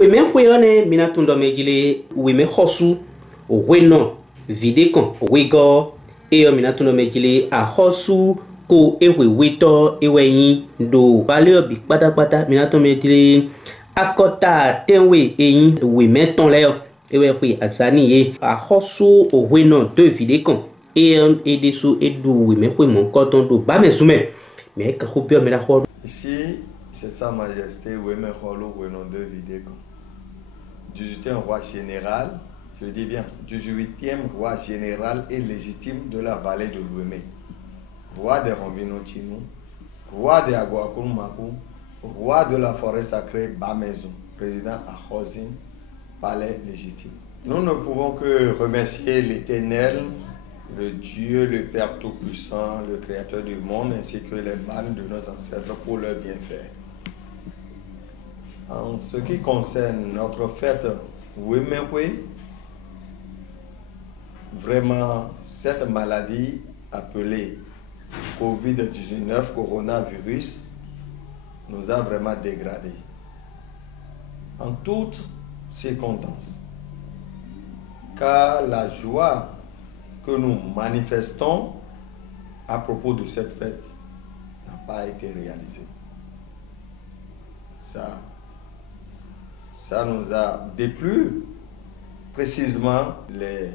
Weme huyone minatundo mejile weme hosu weno videkon wego eyo minatundo mejile a hosu ko ewe weto eweyin do baleo bi patapata minatundo mejile akota tenwe eyin weme ton leo ewe hui azani ye a hosu weno de videkon edesu edu weme hui mon koton do ba mesume me ka hopio me la ho. Ici, c'est Sa Majesté Weme Holo Wenonde Videkon. 18e roi général, je dis bien, 18e roi général et légitime de la vallée de l'Ouémé, roi des Rombino-Chinou, roi de Aguakoum-Makou, roi de la forêt sacrée Bamaison, président à Khozin, palais légitime. Nous ne pouvons que remercier l'Éternel, le Dieu, le Père Tout-Puissant, le Créateur du monde, ainsi que les mânes de nos ancêtres pour leur bienfait. En ce qui concerne notre fête Wemehwe, vraiment cette maladie appelée Covid-19, coronavirus, nous a vraiment dégradés. En toutes circonstances. Car la joie que nous manifestons à propos de cette fête n'a pas été réalisée. Ça nous a déplu, précisément les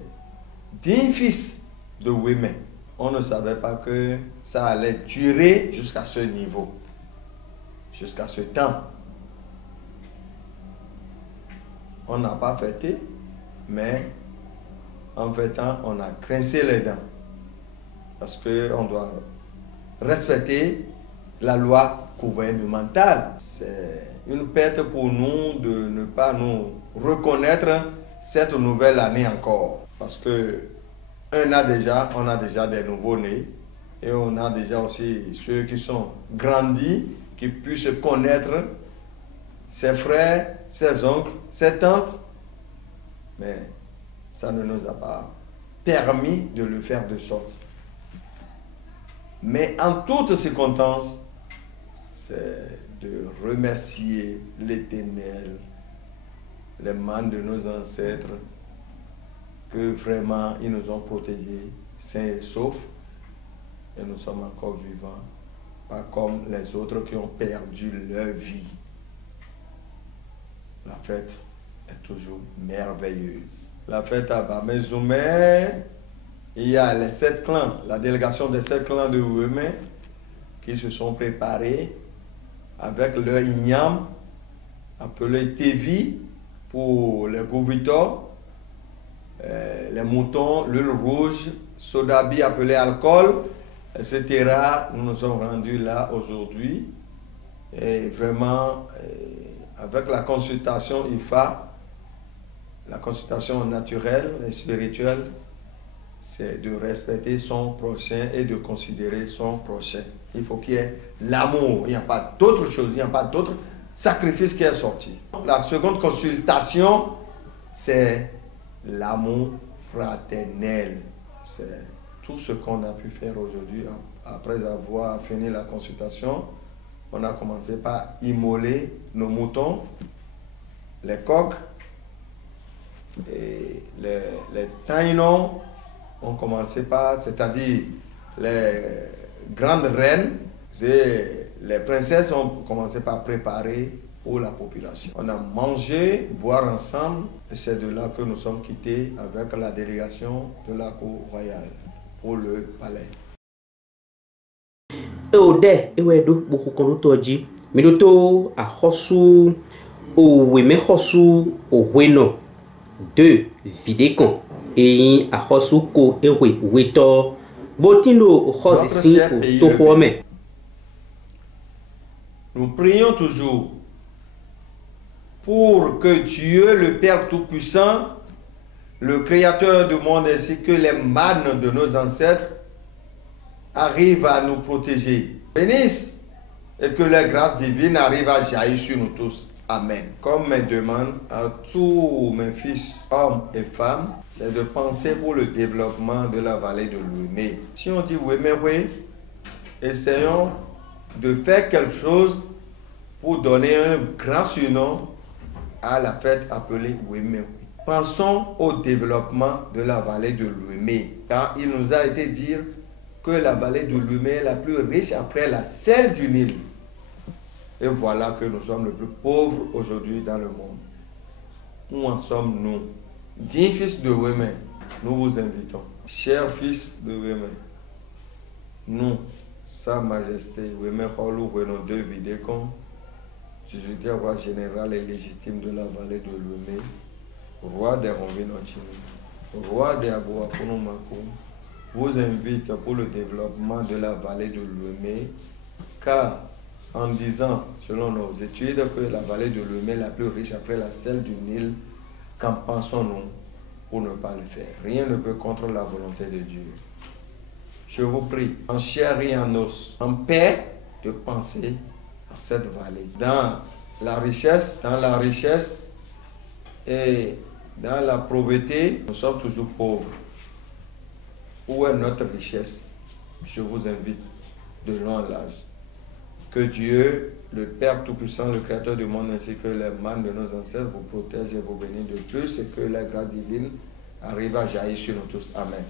10 fils de Weme. On ne savait pas que ça allait durer jusqu'à ce niveau, jusqu'à ce temps. On n'a pas fêté, mais en fêtant, on a grincé les dents. Parce qu'on doit respecter la loi gouvernementale. C'est une perte pour nous de ne pas nous reconnaître cette nouvelle année encore. Parce que on a déjà des nouveaux-nés et on a déjà aussi ceux qui sont grandis, qui puissent connaître ses frères, ses oncles, ses tantes. Mais ça ne nous a pas permis de le faire de sorte. Mais en toutes circonstances, c'est de remercier l'Éternel, les mânes de nos ancêtres, que vraiment ils nous ont protégés, sains et saufs, et nous sommes encore vivants, pas comme les autres qui ont perdu leur vie. La fête est toujours merveilleuse. La fête à Bamazoumé, il y a les 7 clans, la délégation des 7 clans de Ouémé qui se sont préparés avec leur igname appelé Tevi pour les gouvitors, les moutons, l'huile rouge, sodabi appelé alcool, etc. Nous nous sommes rendus là aujourd'hui et vraiment avec la consultation IFA, la consultation naturelle et spirituelle, c'est de respecter son prochain et de considérer son prochain. Il faut qu'il y ait l'amour, il n'y a pas d'autre chose, il n'y a pas d'autre sacrifice qui est sorti. La seconde consultation, c'est l'amour fraternel. C'est tout ce qu'on a pu faire aujourd'hui. Après avoir fini la consultation, on a commencé par immoler nos moutons, les coqs, et les taïnons ont commencé par, c'est-à-dire les grandes reines et les princesses ont commencé par préparer pour la population. On a mangé, boire ensemble, et c'est de là que nous sommes quittés avec la délégation de la cour royale pour le palais. Ode ewedo bokukono toji minuto a hosu o weme hosu o weno de videkon et a hosu ko ewe weto botino hosi to home. Nous prions toujours pour que Dieu, le Père Tout-Puissant, le Créateur du monde ainsi que les mânes de nos ancêtres arrivent à nous protéger. Bénisse et que les grâces divines arrivent à jaillir sur nous tous. Amen. Comme me demande à tous mes fils, hommes et femmes, c'est de penser pour le développement de la vallée de l'Ouémé. Si on dit Wemehwe, essayons de faire quelque chose pour donner un grand surnom à la fête appelée Ouémé. Pensons au développement de la vallée de l'Ouémé, car il nous a été dit que la vallée de l'Ouémé est la plus riche après la selle du Nil. Et voilà que nous sommes les plus pauvres aujourd'hui dans le monde. Où en sommes-nous? Dignes fils de Ouémé, nous vous invitons. Chers fils de Ouémé, nous, Sa Majesté, Ouémé Kholou, Ouéno II Vidécon, Jésus roi général et légitime de la vallée de l'Ouémé, roi des Rombinontini, roi des Abouakonomakou, vous invite pour le développement de la vallée de l'Ouémé, car en disant, selon nos études, que la vallée de l'Ouémé est la plus riche après la selle du Nil, qu'en pensons-nous pour ne pas le faire? Rien ne peut contre la volonté de Dieu. Je vous prie, en chair et en os, en paix, de penser à cette vallée. Dans la richesse et dans la pauvreté, nous sommes toujours pauvres. Où est notre richesse? Je vous invite de long en large. Que Dieu, le Père Tout-Puissant, le Créateur du monde, ainsi que les mânes de nos ancêtres vous protègent et vous bénissent de plus et que la grâce divine arrive à jaillir sur nous tous. Amen.